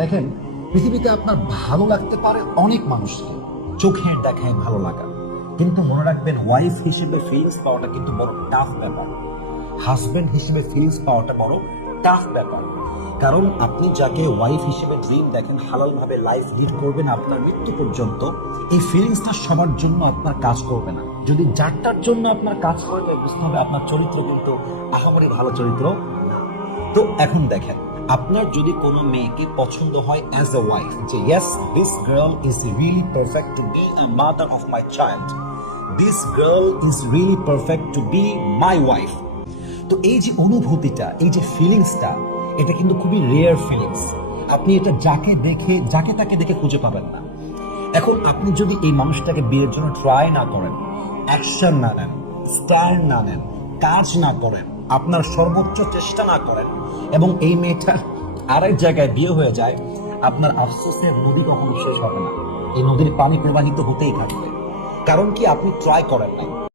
দেখেন, পৃথিবীতে আপনার ভালো লাগতে পারে অনেক মানুষকে, চোখের দেখায় ভালো লাগা, কিন্তু মনে রাখবেন ওয়াইফ হিসেবে ফিলিংস পাওয়াটা কিন্তু বড় টাফ ব্যাপার। হাজবেন্ড হিসেবে ফিলিংস পাওয়াটা বড় টাফ ব্যাপার। কারণ আপনি যাকে ওয়াইফ হিসেবে ড্রিম দেখেন, হালাল ভাবে লাইফ লিড করবেন আপনার মৃত্যু পর্যন্ত, এই ফিলিংসটা সবার জন্য আপনার কাজ করবে না। যদি যারটার জন্য আপনার কাজ করবে, বুঝতে হবে আপনার চরিত্র কিন্তু আহামরি ভালো চরিত্র না। তো এখন দেখেন, আপনার যদি কোনো মেয়েকে পছন্দ হয় অ্যাজ আ ওয়াইফ, যে yes this girl is really perfect two be a mother of my child, this girl is really perfect two B my wife, তো এই যে অনুভূতিটা, এই যে ফিলিংসটা, এটা কিন্তু খুবই রেয়ার ফিলিংস। আপনি এটা যাকে তাকে দেখে খুঁজে পাবেন না। এখন আপনি যদি এই মানুষটাকে বিয়ের জন্য ট্রাই না করেন, অ্যাকশন না নেন, স্ট্যান্ড না নেন, কাজ না করেন, আপনার সর্বোচ্চ চেষ্টা না করেন, এবং এই মেয়েটার আরেক জায়গায় বিয়ে হয়ে যায়, আপনার আফসোসের নদী কখনো শেষ হবে না। এই নদীর পানি প্রবাহিত হতেই থাকবে। কারণ কি, আপনি ট্রাই করেন না।